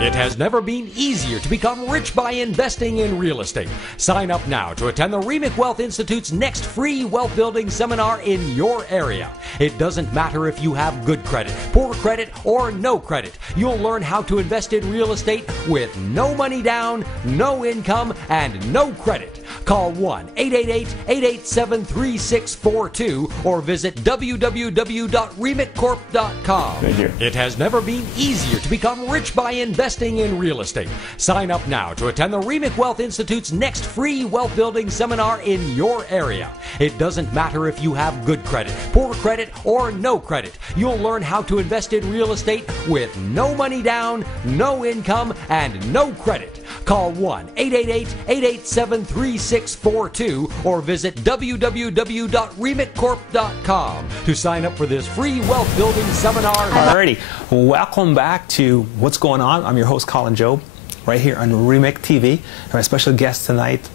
It has never been easier to become rich by investing in real estate. Sign up now to attend the REMIC Wealth Institute's next free wealth building seminar in your area. It doesn't matter if you have good credit, poor credit, or no credit. You'll learn how to invest in real estate with no money down, no income, and no credit. Call 1-888-887-3642 or visit www.remiccorp.com. Thank you. It has never been easier to become rich by investing in real estate. Sign up now to attend the REMIC Wealth Institute's next free wealth building seminar in your area. It doesn't matter if you have good credit, poor credit, or no credit. You'll learn how to invest in real estate with no money down, no income, and no credit. Call 1-888-887-3642 or visit www.remiccorp.com to sign up for this free wealth building seminar. Alrighty, welcome back to What's Going On. I'm your host, Colin Jobe, right here on REMIC TV. And my special guest tonight,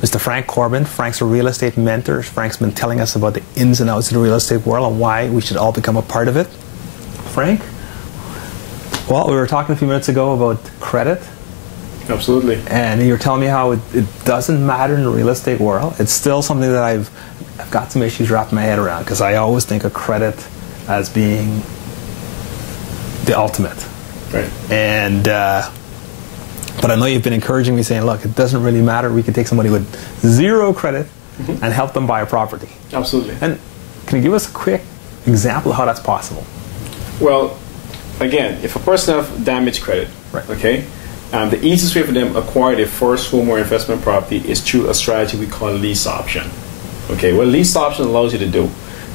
Mr. Frank Corbin. Frank's a real estate mentor. Frank's been telling us about the ins and outs of the real estate world and why we should all become a part of it. Frank? Well, we were talking a few minutes ago about credit. Absolutely. And you're telling me how it doesn't matter in the real estate world. It's still something that I've got some issues wrapping my head around, because I always think of credit as being the ultimate. Right. And but I know you've been encouraging me, saying, look, it doesn't really matter. We could take somebody with zero credit and help them buy a property. Absolutely. And can you give us a quick example of how that's possible? Well, again, if a person has damaged credit, right, okay, the easiest way for them to acquire their first home or investment property is through a strategy we call lease option. Okay, what lease option allows you to do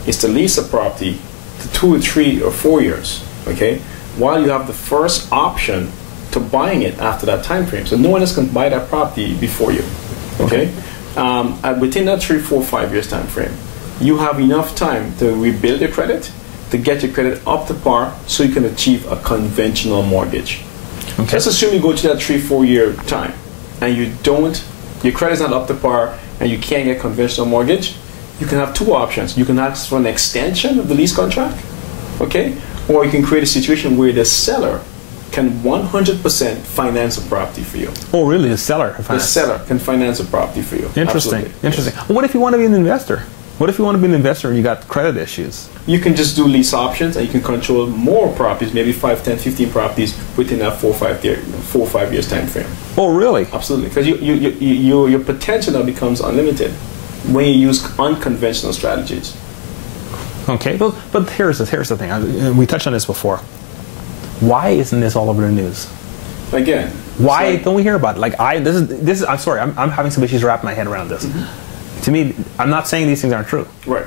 is to lease a property to 2 or 3 or 4 years, okay, while you have the first option to buying it after that time frame. So no one else can buy that property before you, okay? Within that 3, 4, 5 years time frame, you have enough time to rebuild your credit, to get your credit up to par so you can achieve a conventional mortgage. Okay. Let's assume you go to that 3, 4 year time and you don't, your credit's not up to par and you can't get conventional mortgage. You can have 2 options. You can ask for an extension of the lease contract, okay? Or you can create a situation where the seller can 100% finance a property for you. Oh, really? The seller? The seller can finance a property for you. Interesting. Absolutely. Interesting. Well, what if you want to be an investor? What if you want to be an investor and you got credit issues? You can just do lease options and you can control more properties, maybe 5, 10, 15 properties within that 4 or 5 years time frame. Oh, really? Absolutely. Because your potential now becomes unlimited when you use unconventional strategies. Okay, but here's the thing. We touched on this before. Why isn't this all over the news? Again, why don't we hear about it? Like this is. I'm sorry. I'm having some issues wrapping my head around this. To me, I'm not saying these things aren't true. Right.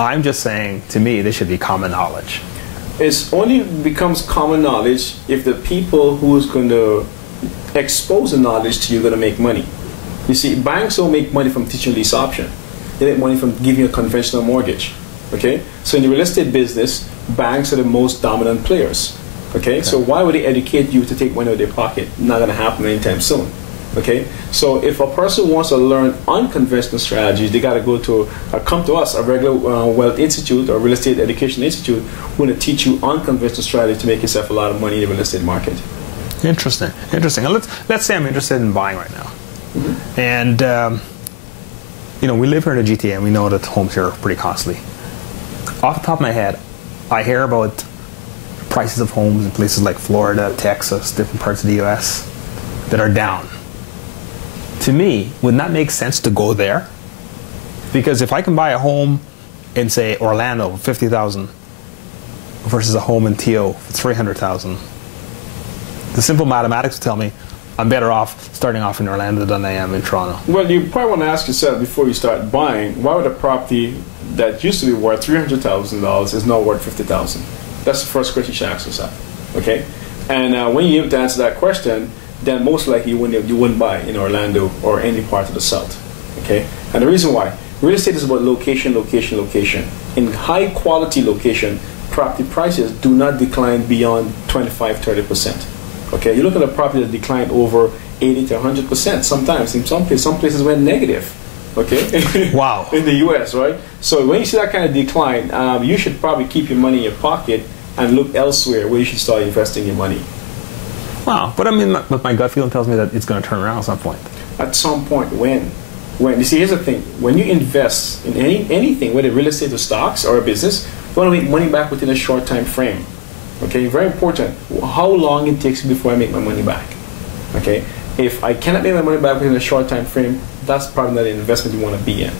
I'm just saying, to me, this should be common knowledge. It only becomes common knowledge if the people who's going to expose the knowledge to you are going to make money. You see, banks don't make money from teaching lease option. They make money from giving you a conventional mortgage. Okay? So in the real estate business, banks are the most dominant players. Okay? So why would they educate you to take money out of their pocket? Not going to happen anytime soon. Okay? So if a person wants to learn unconventional strategies, they got to go to, come to us, a regular wealth institute or real estate education institute, who going to teach you unconventional strategies to make yourself a lot of money in the real estate market. Interesting. Interesting. Now let's say I'm interested in buying right now. And, you know, we live here in the GTA and we know that homes here are pretty costly. Off the top of my head, I hear about prices of homes in places like Florida, Texas, different parts of the U.S. that are down. To me, wouldn't that make sense to go there? Because if I can buy a home in, say, Orlando for $50,000 versus a home in TO for $300,000, the simple mathematics would tell me I'm better off starting off in Orlando than I am in Toronto. Well, you probably want to ask yourself before you start buying, why would a property that used to be worth $300,000 is now worth $50,000? That's the first question you should ask yourself. Okay, and when you're able to answer that question, then most likely you wouldn't buy in Orlando or any part of the South. Okay, and the reason why, real estate is about location, location, location. In high quality location, property prices do not decline beyond 25–30%. Okay, you look at a property that declined over 80 to 100%. Sometimes, in some places went negative. Okay. Wow. In the U.S., right? So when you see that kind of decline, you should probably keep your money in your pocket and look elsewhere where you should start investing your money. Wow. But I mean, but my gut feeling tells me that it's going to turn around at some point. At some point, when you see, here's the thing: when you invest in anything, whether real estate or stocks or a business, you want to make money back within a short time frame. Okay, very important. How long it takes before I make my money back. Okay, if I cannot make my money back within a short time frame, that's probably not an investment you want to be in.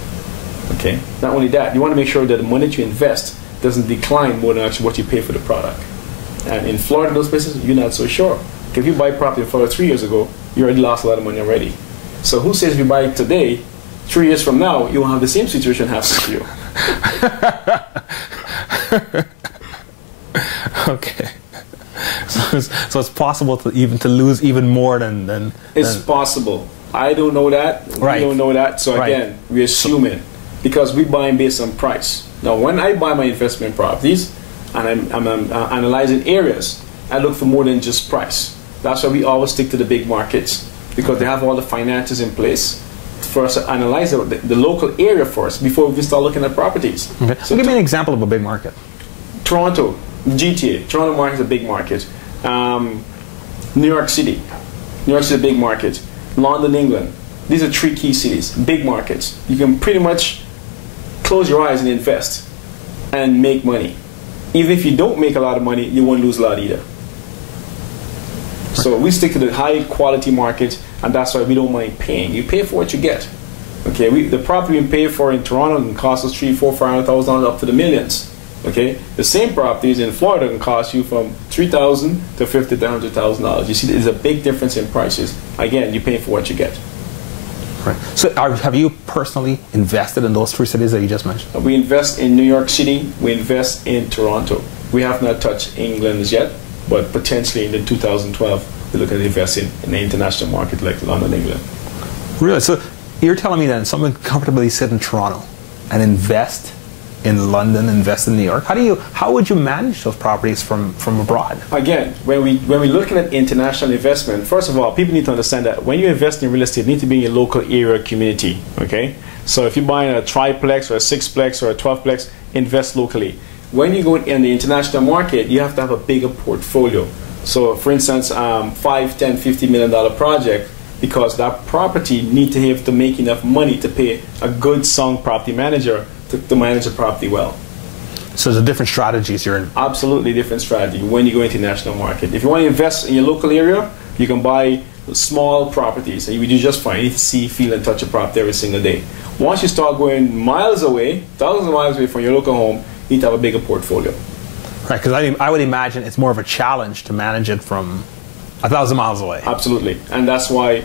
Okay, not only that, you want to make sure that the money that you invest doesn't decline more than actually what you pay for the product. And in Florida, those places, you're not so sure. If you buy property in Florida 3 years ago, you already lost a lot of money already. So who says if you buy it today, 3 years from now, you won't have the same situation happen to you? Okay. So it's possible to lose even more than it's possible. I don't know that. Right. We don't know that. So again, we assume it because we buy based on price. Now, when I buy my investment properties and I'm analyzing areas, I look for more than just price. That's why we always stick to the big markets because they have all the finances in place for us to analyze the local area first before we start looking at properties. Okay. So give me an example of a big market. Toronto, GTA. Toronto market is a big market. New York City. New York City is a big market. London, England. These are 3 key cities, big markets. You can pretty much close your eyes and invest and make money. Even if you don't make a lot of money, you won't lose a lot either. So we stick to the high quality market, and that's why we don't mind paying. You pay for what you get. Okay, the property we pay for in Toronto can cost us $300,000, $400,000, $500,000 up to the millions. Okay, the same properties in Florida can cost you from $3,000 to $50,000 to $100,000. You see, there's a big difference in prices. Again, you pay for what you get. Right. So have you personally invested in those 3 cities that you just mentioned? We invest in New York City. We invest in Toronto. We have not touched England yet, but potentially in the 2012, we look at investing in the international market like London, England. Really? So you're telling me that someone comfortably sit in Toronto and invest in London, invest in New York? How would you manage those properties from abroad? Again, when we're looking at international investment, first of all, people need to understand that when you invest in real estate, you need to be in your local area community. Okay, so if you're buying a triplex or a sixplex or a 12plex, invest locally. When you go in the international market, you have to have a bigger portfolio. So, for instance, $5, $10, $50 million project, because that property need to have to make enough money to pay a good, sound property manager to manage the property well. So there's different strategies you're in. Absolutely different strategy when you go into the national market. If you want to invest in your local area, you can buy small properties and you will do just fine. You need to see, feel, and touch a property every single day. Once you start going miles away, thousands of miles away from your local home, you need to have a bigger portfolio. Right, because I would imagine it's more of a challenge to manage it from 1,000 miles away. Absolutely. And that's why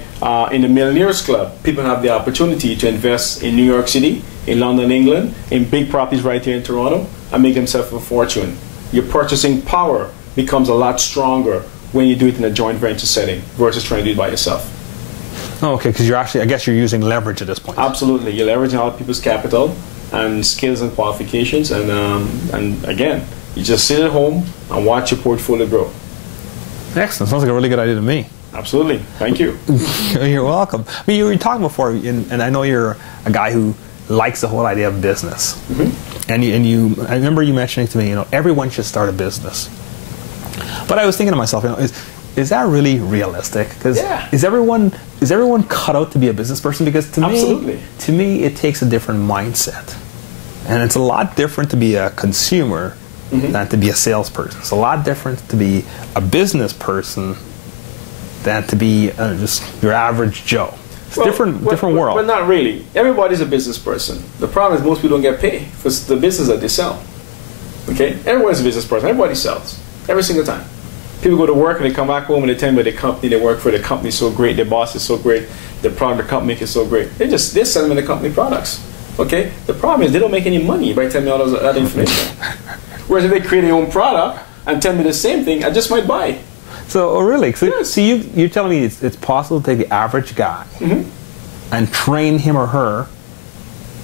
in the Millionaires Club, people have the opportunity to invest in New York City, in London, England, in big properties right here in Toronto, and make themselves a fortune. Your purchasing power becomes a lot stronger when you do it in a joint venture setting versus trying to do it by yourself. Oh, okay, because I guess you're using leverage at this point. Absolutely. You're leveraging other people's capital and skills and qualifications, and again, you just sit at home and watch your portfolio grow. Excellent. Sounds like a really good idea to me. Absolutely. Thank you. You're welcome. I mean, you were talking before, and I know you're a guy who likes the whole idea of business. Mm-hmm. And I remember you mentioning to me, everyone should start a business. But I was thinking to myself, is that really realistic? Because is everyone cut out to be a business person? Because to me, it takes a different mindset, and it's a lot different to be a consumer than to be a salesperson. It's a lot different to be a business person than to be just your average Joe. It's different world. But not really. Everybody's a business person. The problem is most people don't get paid for the business that they sell. Okay? Everyone's a business person. Everybody sells. Every single time. People go to work and they come back home and they tell me the company they work for, the company is so great, their boss is so great, the product the company is so great. They're selling me the company products. Okay? The problem is they don't make any money by telling me all that information. Whereas if they create their own product and tell me the same thing, I just might buy. So, really? So you're telling me it's possible to take the average guy and train him or her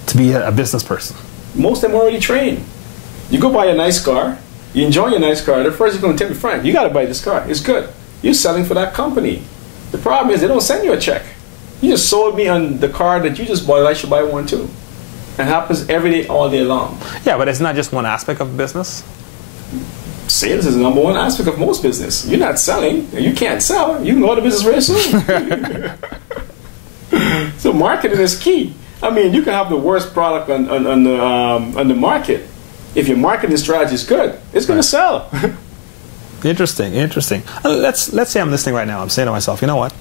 to be a business person? Most of them are already trained. You go buy a nice car, you enjoy your nice car, the first you're going to tell me, Frank, you got to buy this car. It's good. You're selling for that company. The problem is they don't send you a check. You just sold me on the car that you just bought, I should buy one too. It happens every day, all day long. Yeah, but it's not just one aspect of business. sales is the number one aspect of most business. You're not selling. You can't sell. You can go out of business very soon. So marketing is key. I mean, you can have the worst product on the market. If your marketing strategy is good, it's going to sell. Interesting, interesting. Let's say I'm listening right now. I'm saying to myself, you know what?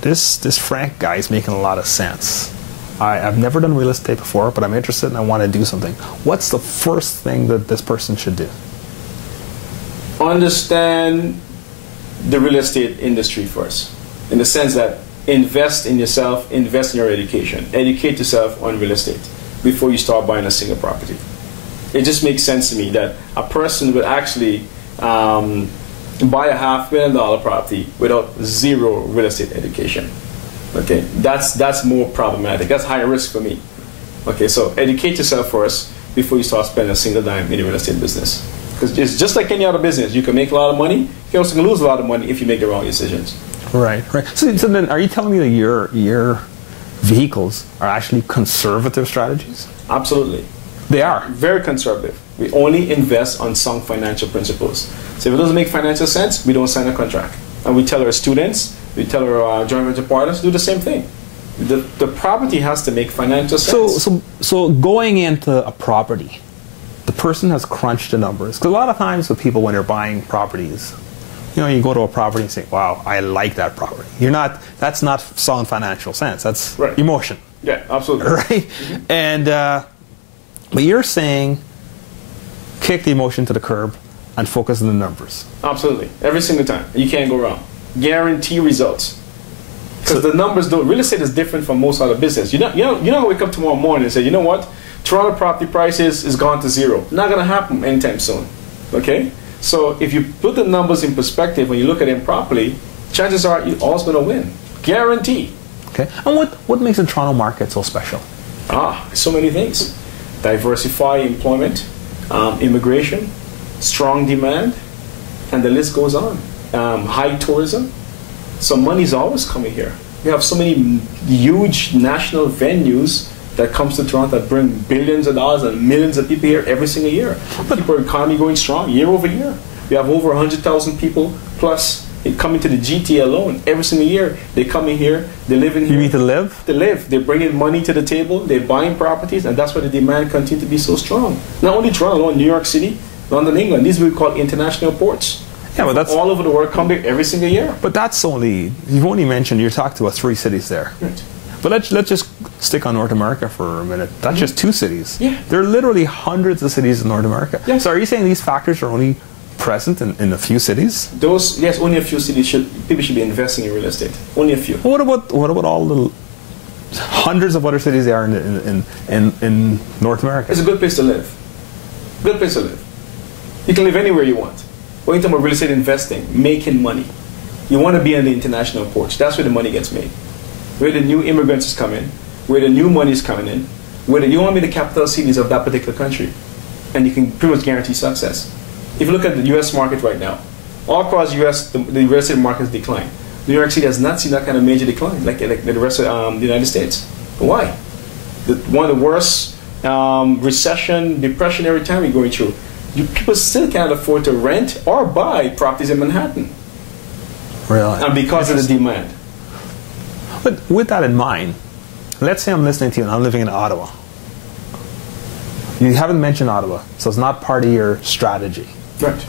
This Frank guy is making a lot of sense. I've never done real estate before, but I'm interested and I want to do something. What's the first thing that this person should do? Understand the real estate industry first, in the sense that invest in yourself, invest in your education. Educate yourself on real estate before you start buying a single property. It just makes sense to me that a person would actually buy a $500,000 property without zero real estate education. Okay, that's more problematic. That's higher risk for me. Okay, so educate yourself first before you start spending a single dime in the real estate business. Because it's just like any other business. You can make a lot of money. You can also lose a lot of money if you make the wrong decisions. Right, right. So then, are you telling me that your vehicles are actually conservative strategies? Absolutely. They are. Very conservative. We only invest on sound financial principles. So if it doesn't make financial sense, we don't sign a contract. And we tell our students, we tell our joint venture partners to do the same thing. The property has to make financial sense. So going into a property, the person has crunched the numbers. Because a lot of times with people when they're buying properties, you know, you go to a property and say, wow, I like that property. That's not sound financial sense. That's right. Emotion. Yeah, absolutely. Right? Mm-hmm. And, but you're saying kick the emotion to the curb and focus on the numbers. Absolutely. Every single time. You can't go wrong. Guarantee results. Because the numbers don't. Real estate is different from most other business. You don't wake up tomorrow morning and say, you know what? Toronto property prices is gone to zero. Not going to happen anytime soon. Okay? So if you put the numbers in perspective, when you look at them properly, chances are you're always going to win. Guarantee. Okay. And what makes the Toronto market so special? So many things. Diversify employment, immigration, strong demand, and the list goes on. High tourism. So money's always coming here. We have so many huge national venues that comes to Toronto that bring billions of dollars and millions of people here every single year. Keep our economy going strong year over year. We have over 100,000 people plus coming to the GTA alone every single year. They come in here, they live in here. You mean to live? To live. They're bringing money to the table, they're buying properties, and that's why the demand continues to be so strong. Not only Toronto, alone, New York City, London, England. These we call international ports. Yeah, but that's all over the world come there every single year. But that's only, you've only mentioned, you talked about 3 cities there. Right. But let's just stick on North America for a minute. That's just 2 cities. Yeah. There are literally hundreds of cities in North America. Yeah. So are you saying these factors are only present in a few cities? Yes, only a few cities people should be investing in real estate. Only a few. What about all the hundreds of other cities there are in North America? It's a good place to live. Good place to live. You can live anywhere you want. When you talk about real estate investing, making money, you want to be on the international ports. That's where the money gets made. Where the new immigrants is coming, where the new money is coming in, where you want to be the capital cities of that particular country, and you can pretty much guarantee success. If you look at the U.S. market right now, all across the U.S., the real estate market has declined. New York City has not seen that kind of major decline like the rest of the United States. Why? One of the worst recession, depressionary time we're going through. People still can't afford to rent or buy properties in Manhattan. Really? And because of the demand. But with that in mind, let's say I'm listening to you and I'm living in Ottawa. You haven't mentioned Ottawa, so it's not part of your strategy. Right.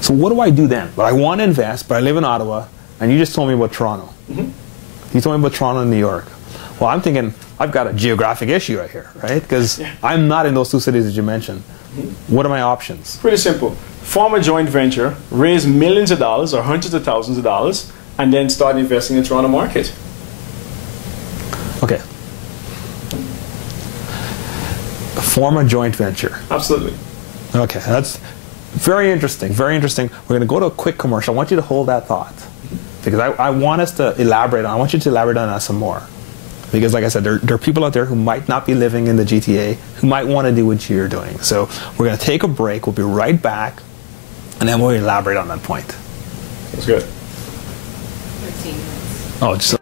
So what do I do then? But I want to invest, but I live in Ottawa, and you just told me about Toronto. Mm-hmm. You told me about Toronto and New York. Well, I'm thinking, I've got a geographic issue right here, right? Because I'm not in those 2 cities that you mentioned. Mm-hmm. What are my options? Pretty simple. Form a joint venture, raise millions of dollars or hundreds of thousands of dollars, and then start investing in the Toronto market. Okay. Form a joint venture. Absolutely. Okay, that's very interesting, very interesting. We're going to go to a quick commercial. I want you to hold that thought, because I want us to elaborate on it. I want you to elaborate on that some more. Because like I said, there are people out there who might not be living in the GTA, who might want to do what you're doing. So we're going to take a break. We'll be right back, and then we'll elaborate on that point. That's good. 13 minutes. Oh, just...